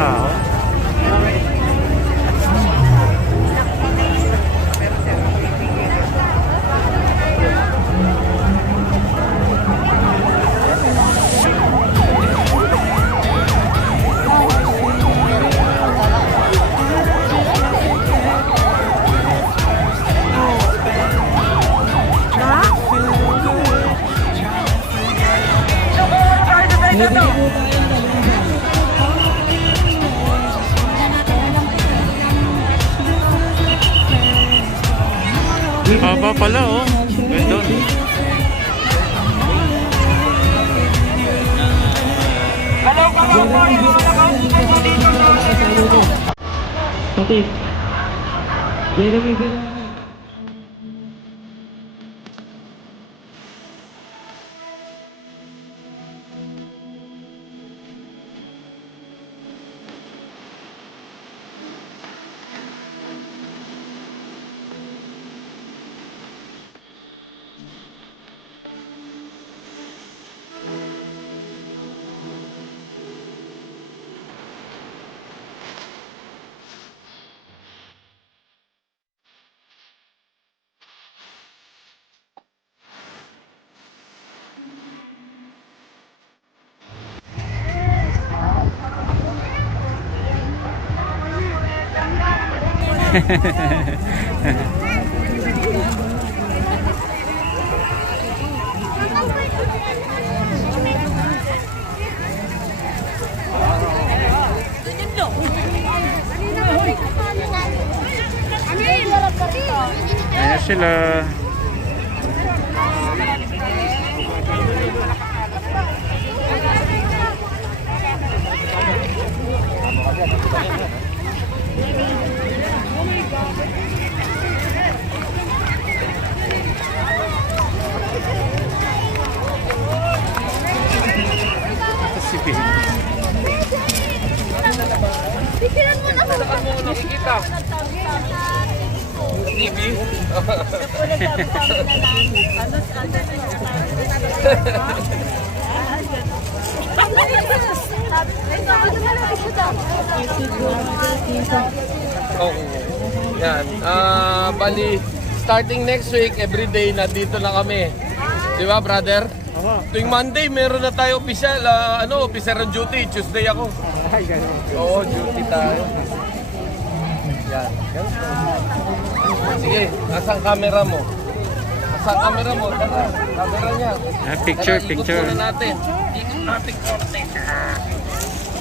tao. Haba pala oh. Ganda. Pati. Jeremy Villa. Ayan sila. Ito si Bill. Pikiran mo na mo nakikita. TV. Oh, yan. Bali, starting next week, everyday na dito na kami. Di ba, brother? Tuwing Monday, meron na tayo official, officer on duty. Tuesday ako. Oo, duty tayo. Yan. Sige, nasaan camera mo? Nasaan camera mo? Tara, camera niya. Picture, Tara, picture. Ikot muna natin. Ikot natin konti.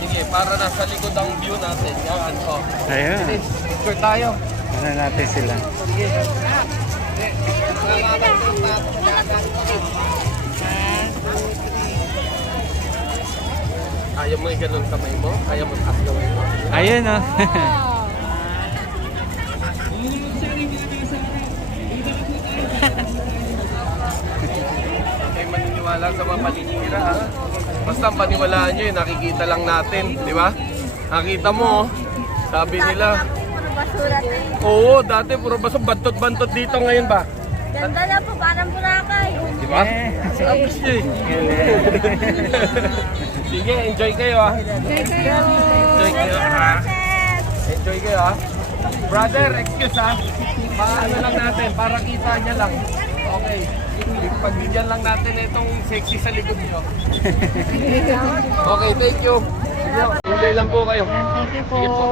Sige, para nasa likod ang view natin. Yan, oh. Ayan. Sige, picture tayo. Ano natin sila. Sige. Ayaw mo yung ganun kamay mo? Ayaw mo taas gawin mo? Ayan oh. May maniniwala sa mga paninira ha? Basta ang paniwalaan nyo nakikita lang natin, di ba? Nakita mo, sabi nila. Oo, dati puro baso, bantot-bantot dito ngayon ba? Ganda na po, parang Boracay. Di ba? Sabi siya eh. Sige, enjoy kayo ha. Enjoy kayo ha. Enjoy kayo ha. Brother, excuse ha. Paano lang natin, para kita niya lang. Okay. Pagbigyan lang natin itong sexy sa likod niyo. Okay, thank you. Enjoy lang po kayo. Thank you po. Sige po.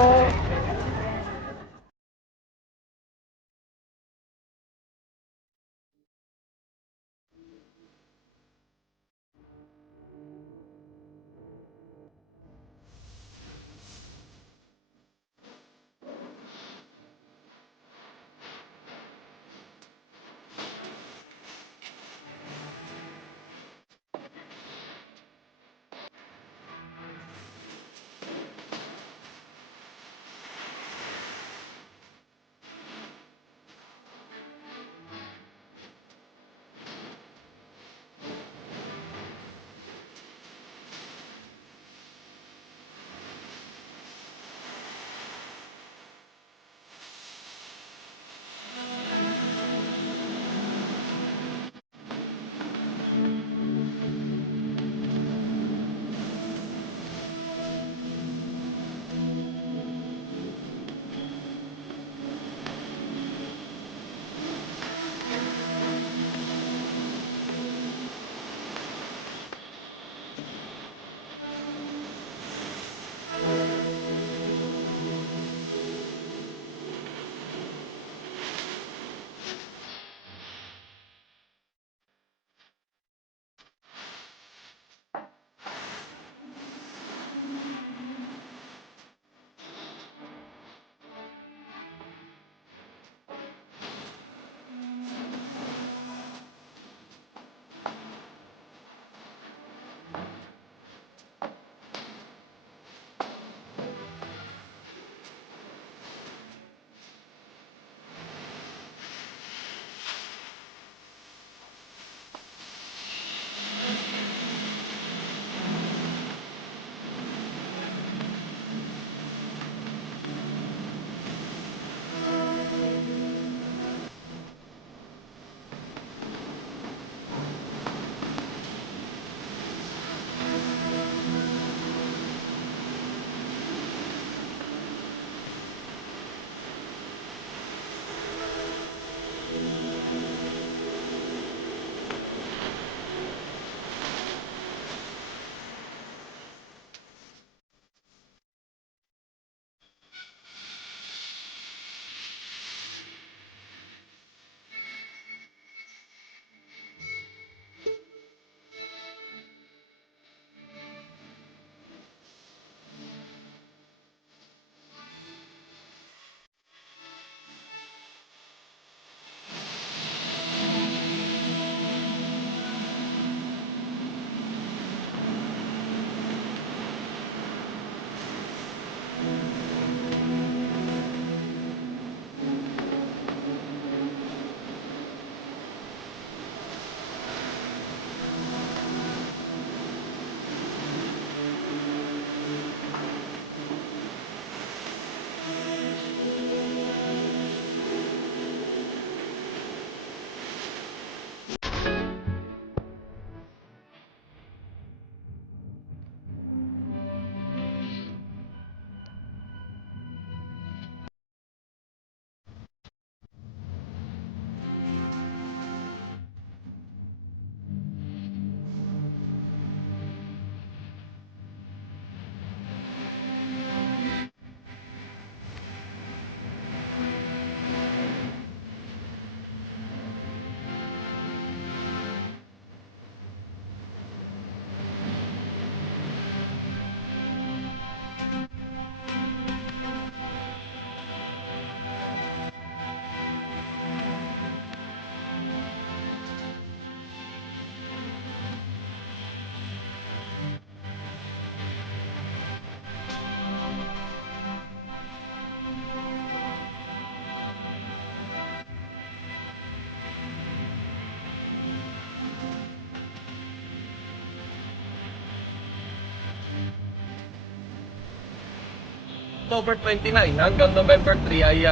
October 29 hanggang November 3 ay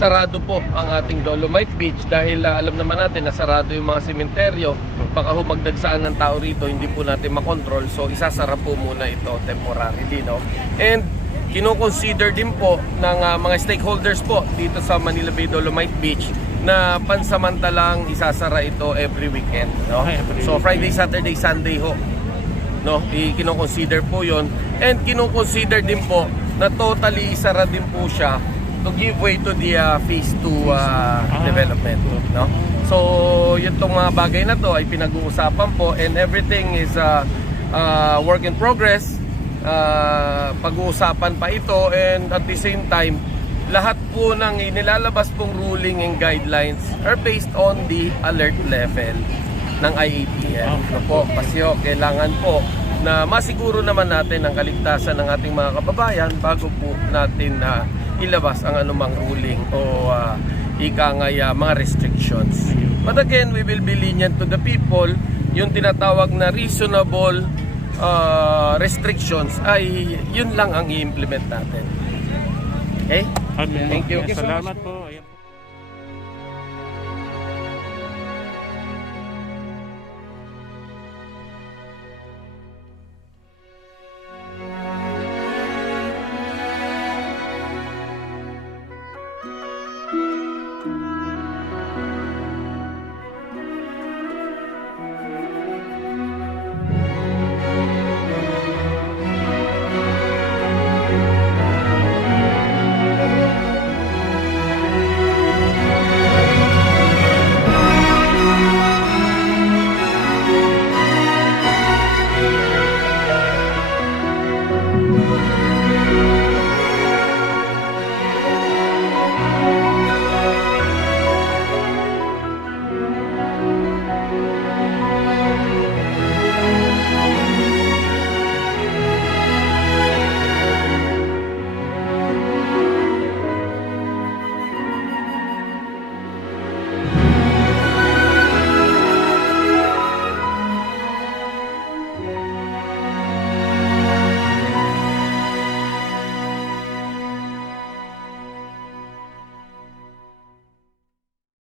sarado po ang ating Dolomite Beach dahil alam naman natin na sarado yung mga sementeryo. Baka humagdagsaan ng tao rito, hindi po natin makontrol. So isasara po muna ito temporarily, no? And kino-consider din po ng mga stakeholders po dito sa Manila Bay Dolomite Beach na pansamantalang isasara ito every weekend, no? So Friday, Saturday, Sunday ho, no? Kino-consider po 'yon. And kino-consider din po na totally isara din po siya to give way to the phase 2 development, no? So yung tong mga bagay na to ay pinag-uusapan po and everything is work in progress. Pag-uusapan pa ito and at the same time lahat po ng inilalabas pong ruling and guidelines are based on the alert level ng IATF. So po, kasi kailangan po na masiguro naman natin ang kaligtasan ng ating mga kababayan bago po natin ilabas ang anumang ruling o mga restrictions. But again, we will be lenient to the people. Yung tinatawag na reasonable restrictions ay yun lang ang i-implement natin. Okay? Okay. Thank you. Salamat po. Ayan po.